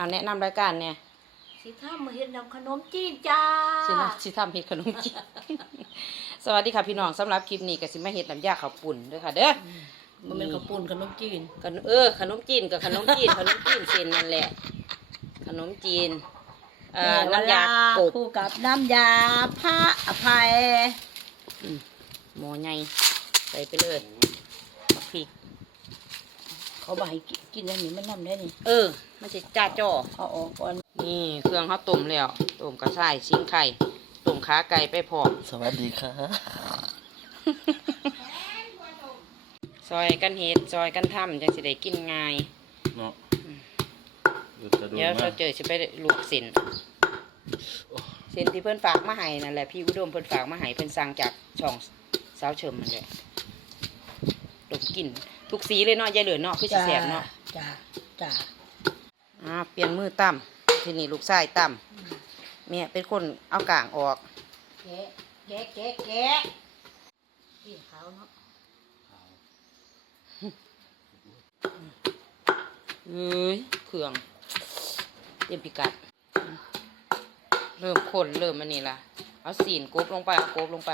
เอาแนะนำรายการเนี่ยสิถ้ามาเห็นนำขนมจีนจ้าสินะสิทำเห็ดขนมจีน สวัสดีค่ะพี่น้องสำหรับคลิปนี้ก็สิมาเห็ดน้ำยาข้าวปุ่นเด้อค่ะเด้อมันเป็นข้าวปุ้นขนมจีนกันเออขนมจีนกับขนมจีนขนมจีนเส้นนั่นแหละ ขนมจีนเอ่อน้ำยากบคู่กับน้ำยาผ้าอภัยอืมหม้อใหญ่ใส่ไปเลยบักพริก เขาบอกให้กินอันนี้มันน้ำได้นี่เออ มันจะจ้าจ่อเอาออกก่อนนี่เครื่องเขาต้มแล้วต้มกระช่ายซิงไข่ต้มขาไก่ไปพร้อมสวัสดีครับซอยกันเฮ็ดซอยกันทำจังสิได้กินง่ายเนาะเดี๋ยวจะดูเดี๋ยวมาเราเจอสิไปลวกเส้นเส้นที่เพิ่นฝากมาให้นั่นแหละพี่อุดมเพิ่นฝากมาให้เพิ่นสั่งจากช่องสาวเฉิมนั่นแหละดมกลิ่น ทุกสีเลยเนาะยายเหลือเนาะคือสิแสบเนาะจ้าจ้าอ่าเปลี่ยนมือตั้มทีนี้ลูกชายตั้มแม่เป็นคนเอากลางออกแกะแกะแกะแกะกินขาวเนาะเอ้ยเครื่องเต็มพิกัด เริ่มข้นเริ่มอันนี้ละเอาสีนกบลงไปเอากบลงไป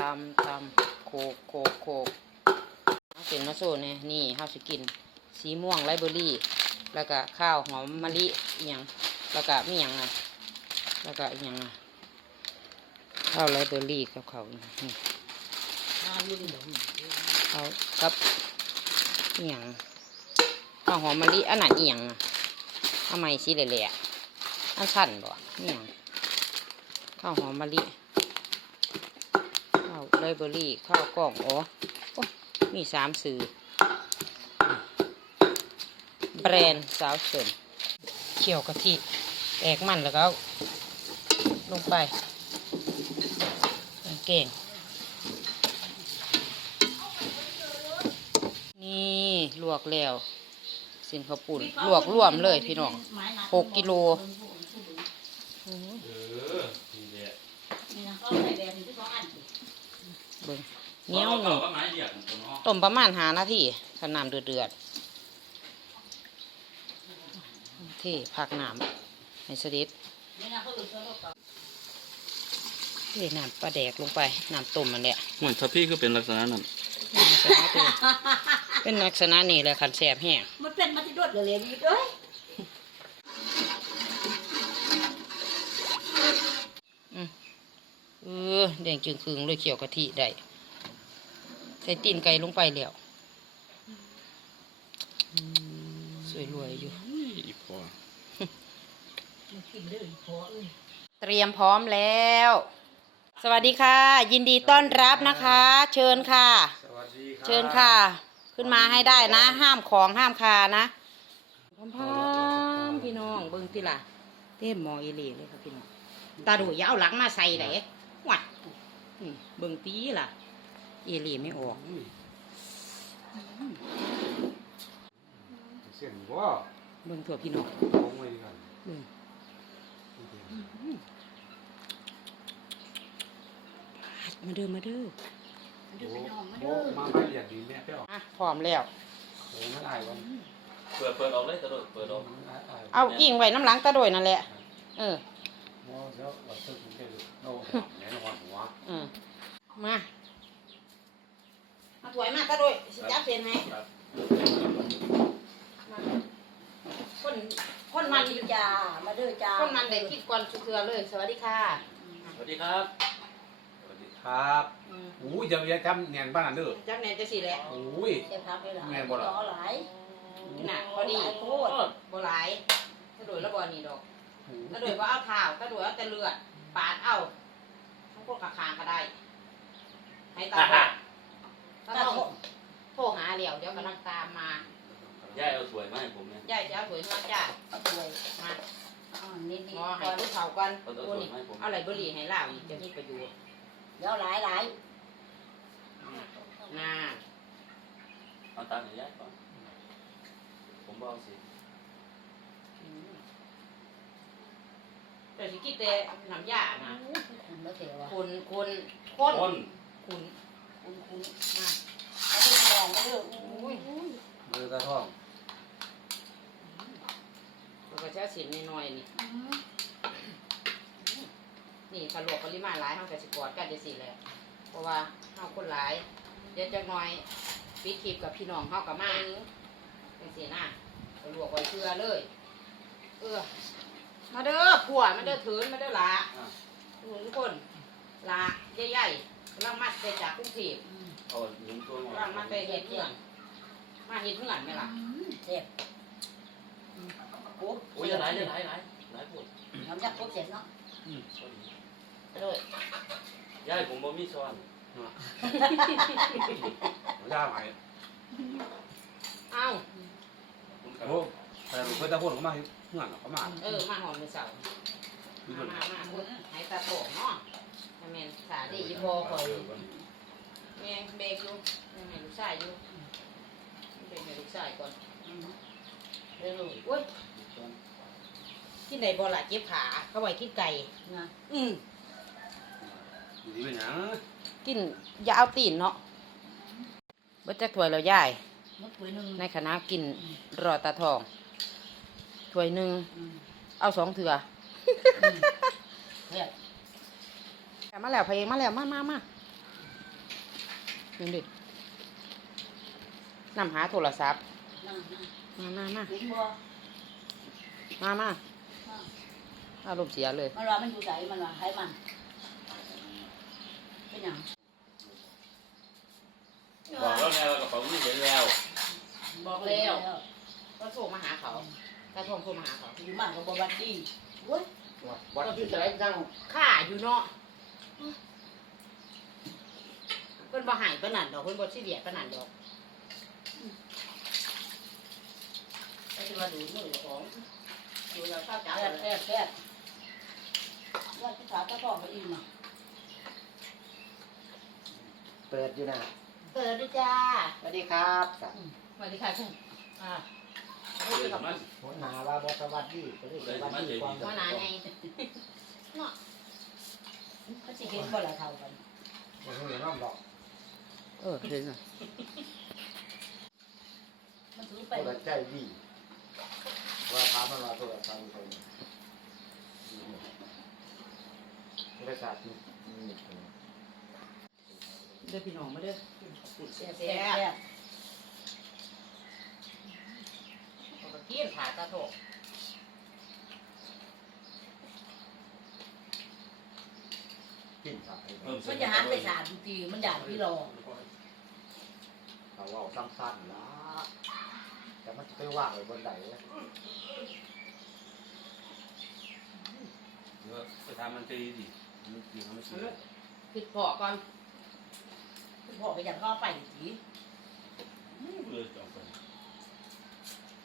ตำตำตำโคกโคกโคกเอาเส้นมาโซ่เนี่ยนี่ข้าวสกิน สีม่วงไรเบอร์รี่ แล้วก็ข้าวหอมมะลิอย่างแล้วก็มีอย่างอะแล้วก็อย่างอะข้าวไรเบอร์รี่กับเขานี่ข้าเขากับอหย่างข้าวหอมมะลิอันไหนอหย่างอะเอาไมสีเหล่ๆอันสั้นบ่อหย่างข้าวหอมมะลิ ไรเบอร์รี่ข้าวกล่องอ๋อโอ้มีสามสื่อ แบรนด์สาวเฉินเคี่ยวกะทิแตกมันแล้วก็เอาลงไปเก่ง นี่ลวกแล้ว สินข้าวปุ่นลวกร่วมเลยพี่น้องหกกิโล นี่นะเขาใส่แบบนี้ที่เขาอัน เบิ่ง เหนียวหนึ่งต้มประมาณหานาทีขน้ำเดือดเดือดๆเที่ผักน้ำให้เสด็จนี่นะเขาอื่นเขาก็เทน้ำปลาแดกลงไปน้ำต้มมันแหละเหมือนถ้าพี่คือเป็นลักษณะนั้นลักษณะเป็นเป็นลักษณะนี้เลยขันแสบแห้งมันเป็นมาที่รวดเลยนี่เอ้ยเออแดงจึงคืงเลยเขียวกะทิได้ ใส่ตีนไก่ลงไปแล้วสวยรวยอยู่อีพอมันกินเลยพอเอ้ยเตรียมพร้อมแล้ว สวัสดีค่ะ ยินดีต้อนรับนะคะ เชิญค่ะ สวัสดีครับเชิญค่ะ ขึ้นมาให้ได้นะ ห้ามของห้ามคานะพร้อมๆพี่น้องเบิ่งพี่ล่ะเต็มหมออีหลีเลยค่ะพี่น้องตาดูอย่าเอาหลังมาใส่ไหนวัดนี่เบิ่งตีล่ะ เอีหลีไม่ออกเสียงว่าเบิ่งถั่วพี่น้องลงไปกันเบิ่งมาเด้อมาเด้อมันดูไปนอนมาเด้อมาไม่เรียกดีแม่เปี้ยวอะพร้อมแล้วโอ้ไม่อายวันเปิดเปิดออกเลยกระโดดเปิดออกเอาอิ่งไว้น้ำหลังตาโดยนั่นแหละ เออโอ้เดี๋ยวเราตึกมันจะโน่แน่นอนหัวมา ถวยมาตาโดยสิจับเส้นไหมครับมาคนคนมันกินจ้ามาเด้อจ้าคนมันได้คิดก่อนสุเทือเลย สวัสดีค่ะสวัสดีครับ สวัสดีครับอืมอู้ยอย่าอย่าจำเนียนบ้านนั่นเด้อจับแหนจะสิแหละอู้ยเสียพักเลยล่ะแม่นบ่ล่ะรอหลายน่ะพอดีหลายโคตรบ่หลายตาโดยแล้วบ่นี่ดอกตาโดยว่าเอาเท้าตาโดยเอาแต่เลือดปาดเอาทั้งพวกขาคางก็ได้ ให้ตาโด ยตาโดยโทรหาเดี๋ยวเดี๋ยวกำลังตามมาย่ายเอาสวยมาให้ผมเนี่ยยายจะเอาถวยมาจ้าสวยมาอ่านี่นี่หมอให้ก่อนผู้เฒ่ากันเอาตัวโอ้สวยนี่มาให้ผมเอาอะไรบรีให้ล่าวอีกจะมีประโยชน์เดี๋ยวหลายหลายน่าเอาตังค์ให้ย่ายก่อนผมบอกสิอืมแต่สิกินแต่น้ำยานะคุณแล้วเสียวะคุณคุณคคนนคุณ คุ้มมาเอาไปลองเลยอุ้ยมือกระท่องเราก็จะเอาสินน้อยๆนี่ นี่ถ้าลวกปริมาณหลายเขาก็สิกอดกันจะสิแหลยเพราะว่าเขาคนหลายเยอะยวจะน้อยปิดคลิปกับพี่น้องเขากับมาเป็นสีหน้าไปลวกไว้เพื่อเลย เออ มาเด้อผัวมาเด้อถืนมาเด้อละ ๆกำลังมาไปจากกรุงเทพอืมเอาหนึ่งตัวหน่อยกำลังมาไปเฮ็ดเพื่อนมาเฮ็ดเพื่อนไหมล่ะอืมเจ็บอืมโอ้โอ้ยหลายหลายหลายหลายปวดน้ำยักษ์ครบเสร็จเนาะไปเลยยายผมบ่มีช้อนย่าใหม่เอ้าผมกับโอ้แต่ลูกเพื่อนตะโกนเขามาเงื่อนเขามาเออมาหอมมือเสาคือ มาคนมามาพูดให้ตาโตเนาะแม่นสาดีอีพอคอยแม่เบรกอยู่แม่ลูกชายอยู่เบรกแม่ลูกชายก่อนอืมเร็วลูกโอ้ยกินไหนบ่ล่ะเจ็บขาเขาไว้กินไก่นะอืมอยู่ที่เป็นหยังกินอย่าเอาตีนเนาะเบ่จักถ้วยแล้วยายมดปุ๋ยหนึ่ในคณะกินรอตาทองถ้วยหนึ่งเอาสองเถื่อ เจ็บมาแล้วเพลงมาแล้วมามามานี่ดินำหาโทรศัพท์ นั่งนั่งมามามาถึงบ่มามามาอารมณ์เสียเลย มันว่ามันอยู่ไหนมันว่าให้มัน เป็นหยังบอกแล้วไงว่ากระเป๋านี่เห็นแล้ว บอกแล้ว ก็โทรมาหาเขา ตาทองโทรมาหาเขาอยู่บ้านก็บ่บัดดีโอ้ยวัดก็ที่จะได้จังข่าอยู่เนาะเพิ่นบ่ใหายปานนั้นดอกเพิ่นบ่สิเดียดปานนั้นดอกก็สิว่าดูมือเจ้าของดูแล้วข้าวจ๋าแซ่บเลยแซ่บแซ่บว่าที่ขาตะกองไปอีกมาเปิดอยู่นะเกิดด้วยจ้าสวัสดีครับสวัสดีค่ะคุณอ่า มันหัวหน้าว่าบสวัสดีก็เลยสวัสดีความหัวหน้าไงเนาะเขาสิเห็นบ่ละเท่ากันโอ้โหน้องบอกเออเห็นอะมันถือไปไปใจดีว่าถามมันว่าตัวละตังค์เท่าไหร่บริษัทนี่นี่เด้อพี่น้องมาเด้อแซ่แซ่บแซ่ บบ เอาไป กินผ่าตาโถกกินสายเพิ่มมันจะหันไปสามทีมันอยากพี่รอเขาว่าสั้นๆละแต่มันจะไปว่างไว้บนไหนเออไปทำมันตีดิมันตีเขาไม่เชื่อคิดพอก่อนคุณพ่อไปอยากเข้าไปสิเลยจบไป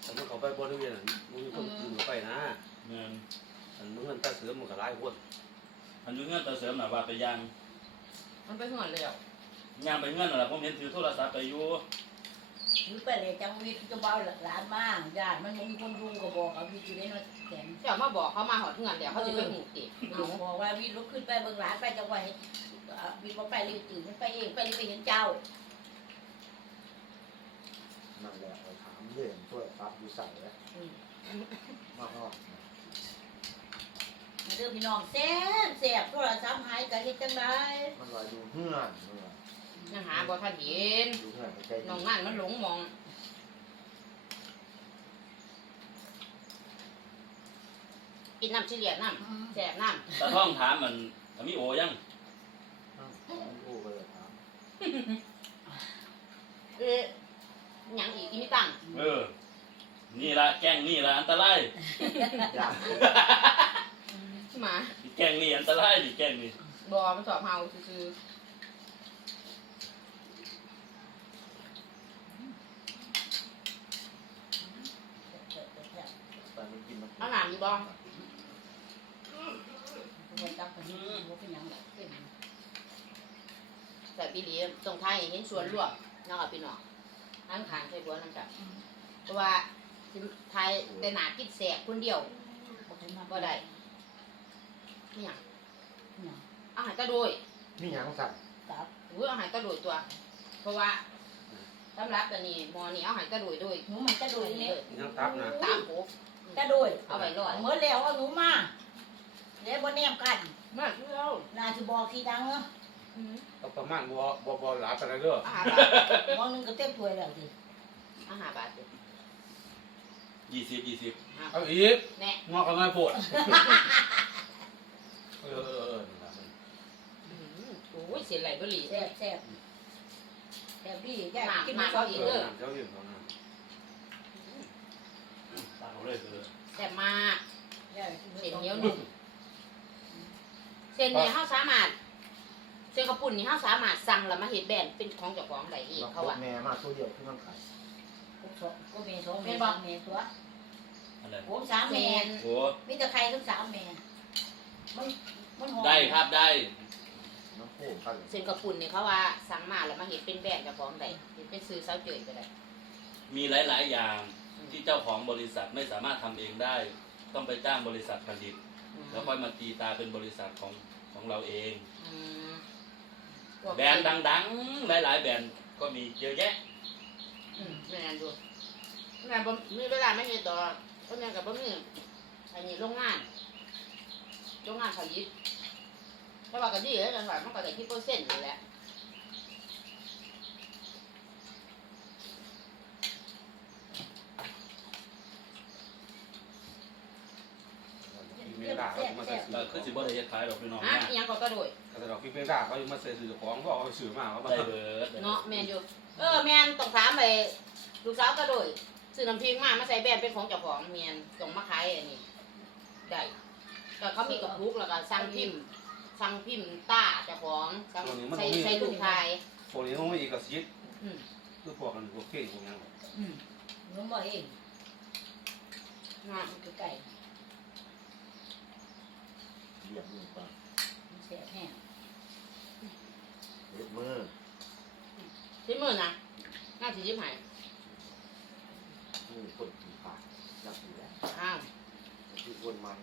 แต่เมื่อเขาไปบริเวณนั้นมึงคนกินไปนะเงินอันมึงเงินตาเสือมันก็หลายคนอันอยู่เงินตาเสริมน่ะว่าไปย่างมันไปห่อนเลยอะย่างไปเงินน่ะล่ะผมเห็นถือโทรศัพท์ไปอยู่หรือไปเลยจังวิทย์จะเบาหลานมากญาติมันบ่มีคนดูก็บอกเอาวิทย์อยู่ในนั้นแขนเจ้ามาบอกเขามาหอดเงินเดี๋ยวเขาจะไปหูติเอาบอกว่าวิทย์ลุกขึ้นไปเบิ่งหลานไปจังหวัดวิทย์บ่ไปเลยตื่นมันไปเองไปเลยไปเห็นเจ้านั่นแหละไปถาม เรื่องช่วยรับอยู่ใส่แล้วอืมมาฮอดมาเด้อพี่น้องแซ่บแซ่บโทรศัพท์หายก็เฮ็ดจังได๋มันว่าอยู่เฮือนมันว่ายังหาบ่ทันเห็นอยู่เฮือนใจดีน้องนั่นมันหลงมองกินน้ำเฉลี่ยน้ำแสบน้ตาท่องถามมันมันมีโอยังอ้าวมันโอ้ไปเลยถามำเอ๊ะหยังอีกอีมิตัง เออ นี่ละแกล้งนี่ละอันตรายอยากหมาแกล้งนี่อันตรายดิแกล้งนี่บอมันสอบเฮาซื่อไปมันกินมันๆเอาหนามอยู่บ่บ่จักกันนี่บ่เป็นหยังหรอกเป็นแต่ปีนี้ตรงไทยเห็นสวนรวมน้องกับพี่น้องอันขานใส่บัวน้ำจับ เพราะว่าที่ไทยแต่หนากินแสบคนเดียวบ่เคยมาก็ได้นี่หยังหยังอาหารตะโดยมีหยังสั่นครับอุ้ยอาหารตะโดยตัว เพราะว่าสำหรับตัวนี้หมอนี่เอาอาหารตะโดยโดยหนูมันจะโดยเลนี่ยยังตับนะตามโผอกระโดดเอาไว้รอดเมื่อแล้วเอาหนูมาแล้วบ่แนมกันมากที่เราน่าจะบอกขี้ดังเนาะก็ประมาณบ่บ่บ่หลายปานใดเด้ออาหารบาทมองหนึงก็เต็มถ้วยแล้วสิอาหารบาทเด้อ ยี่สิบยี่สิบเอาอีกแน่งอกกันน้อยโพดเออเออเออนั่นล่ะมันอืมโอ้ยเสียไหลบุหรี่แซ่บแซ่บแซ่บพี่แกกินมามาเอาเขาอีอีกกเด้อเจ้าอยู่ตรงนั้นตามเลยคือแซ่บมากแซ่บเส้นเหนียวหนุ่มเส้นเนี่ยเขาสามารถเส้นกระปุ่นนี่เขาสามารถสั่งแล้วมาเฮ็ดแบรนด์เป็นของเจ้าของได้เองเขาว่าแม่มาตัวเดียวที่มันขาย ก็สองก็เมย์สองเมย์สามเมย์ตัวอะไรผมสามเมแมย์นโอ้มีแต่ใครทั้งสามเมย์มันมันหอมได้ครับได้น้ำโค้งกันเส้นกระปุ่นนี่เขาว่าสั่งมาแล้วมาเฮ็ดเป็นแบรนด์เจ้าของได้เฮ็ดเป็นซื้อเซาเจยก็ได้มีหลาย ๆ อย่างที่เจ้าของบริษัทไม่สามารถทำเองได้ ต้องไปจ้างบริษัทผลิต แล้วค่อยมาตีตาเป็นบริษัทของของเราเองอืมแบรนด์ดัง ๆ หลาย ๆ แบรนด์ก็มีเยอะแยะ อืมแม่นดูแม่บ่มีเวลาไม่มีต่อเพราะงั้นก็บ่มีอันนี้โรงงานโรงงานผลิตแต่ว่าก็ดีแล้วจังหวะมันก็ได้ที่เปอร์เซ็นต์นี่แหละพี่เมล่าเขามาใส่เออคือสิบ่ได้เฮ็ดขายดอกพี่น้องอะนะ อิหยังก็กระโดดก็ แต่ดอกพี่เมล่าเขาอยู่มาใส่ซื้อของก็เอาไปซื้อมาเขามาได้เบิดเนาะแม่นอยู่ เออแม่นต้องถามไปลูกสาวกระโดดซื้อน้ำพริกมามาใส่แบรนด์เป็นของเจ้าของแม่นส่งมาขายอันนี้ได้แต่เขามีกระปุกแล้วก็สั่งพิมพ์สั่งพิมพ์ต้าเจ้าของสั่งใส่ใส่ลูกชายพวกนี้เขาไม่อีกกับซิดอืมคือพวกกันพวกเก่งพวกนั้นอืมหนูบอกเองนะมันคือไก่เหยียบมือก่อนมันแซ่บแห้ง เหยียบมือ สิ มือนะน่าสิยิ้มใหายมือคนผีปากจับอยู่แล้วอ้าวคือคนมัน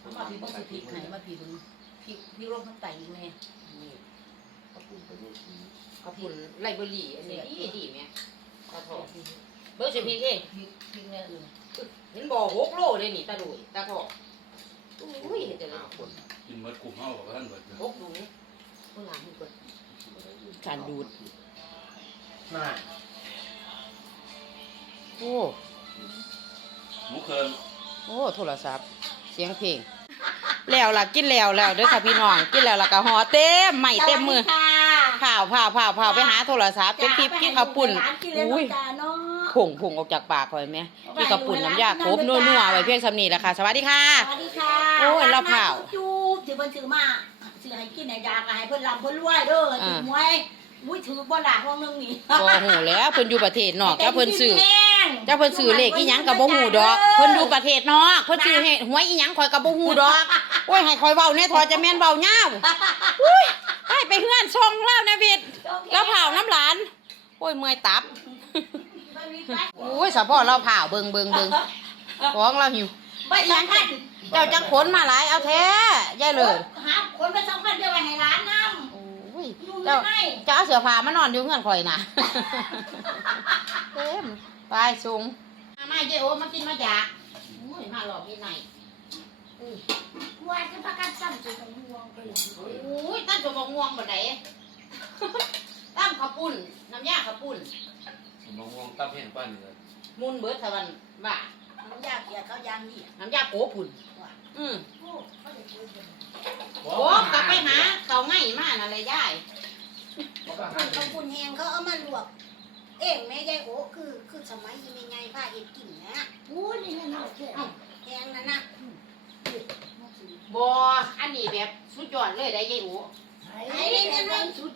เอามาพี่บ่สิพริกไหนมาพี่ดูพริกพริกลงทั้งไตอีกแม่นี่กระปุกตัวนี้ผีขอบคุณไลเบอรี่อันนี้ดีดีไหมขอโทษพริกเบอร์สิพริกเองพริกพริกเนี่ยอื่นเห็นบ่หกโลเลยนี่ตาดุยตาทออุ้ยเห็นจะเลยห้าคนกินเบิดกลุ่มเฮากับท่านเบิดหกดูข้างหลังนี่ก่อนการดูด น่าโอ้ หมูเคินโอ้โทรศัพท์ เสียงเพลง แล้วล่ะกินแล้วแล้วเด้อค่ะพี่น้อง กินแล้วล่ะก็ห่อเต็มใหม่เต็มมือสวัสดีค่ะผ่าวผ่าวผ่าวผ่าวไปหาโทรศัพท์เป็นคลิปกินข้าวปุ่นอุ้ยผงผงออกจากปากคอยไหมกินข้าวปุ่นน้ำยาครบนัวนัวๆไว้เพียงสำนีแหละค่ะ สวัสดีค่ะ สวัสดีค่ะโอ้ยเราเผาจูบถือเพิ่นถือมาถือให้กินให้ยากให้เพิ่นลำเพิ่นรวยเด้อถือมวย มุ้ยถือบ่หลาห้องนึงนี่บ่หูแล้วเพิ่นอยู่ประเทศนอกเจ้าเพิ่นซื้อแม่งเจ้าเพิ่นซื้อเลขอีหยังก็บ่ฮู้ดอก เพิ่นอยู่ประเทศนอกเพิ่นซื้อให้หวยอีหยังข่อยก็บ่ฮู้ดอกโอ้ยให้ข่อยเว้าแน่ทอจะแม่นเว้ายาวอุ้ยให้ไปเฮือนช่องเล่านะวิทย์แล้วเผาน้ำหลาน โอ้ยเมื่อยตับโอ้ยสะพ่อเราเผาเบิ่งเบิ่งเบิ่งของเราหิวไปสองพันเจ้าจังขนมาหลายเอาแท้ยายเลยหาคนไปสองพันเดียวไปให้ร้านน้โอ้ยำอ ยู่เจ้าไม่ให้เจ้าเอาเสื้อผ้ามานอนอยู่เฮือนข่อยน่ะเต็มไปสูงมามาเยโอมากินมาอยากโอ้ยมาหลอกพี่ไหนว่าจะประกันซ้ำจะต้องห่วงไปเลยโอ้ยตั้งตัวบกม่วงบ่ได้ตั้งข้าวปุ้นน้ำยาข้าวปุ้นมองมองตั้มเห็นป้านนี่เลยมุนเบิดสะวันบ่าน้ำยาเกลียเขายางดีน้ำยาโกปุ่นอืม โอ้เขาจะช่วยกันโอ้กลับไปหาเขาง่ายมากนั่นเลยยายคนเขาคุณแหงเขาเอามาลวก เองแม่ยายโอคือคือสมัยยี่แม่ยายพาเอ็ดกินนะโอ้ยนี่นั่นเอาแค่แหงนั่นนะบ่อันนี้แบบสุดยอดเลยได้ยายอูไอ้นี่นั่นสุด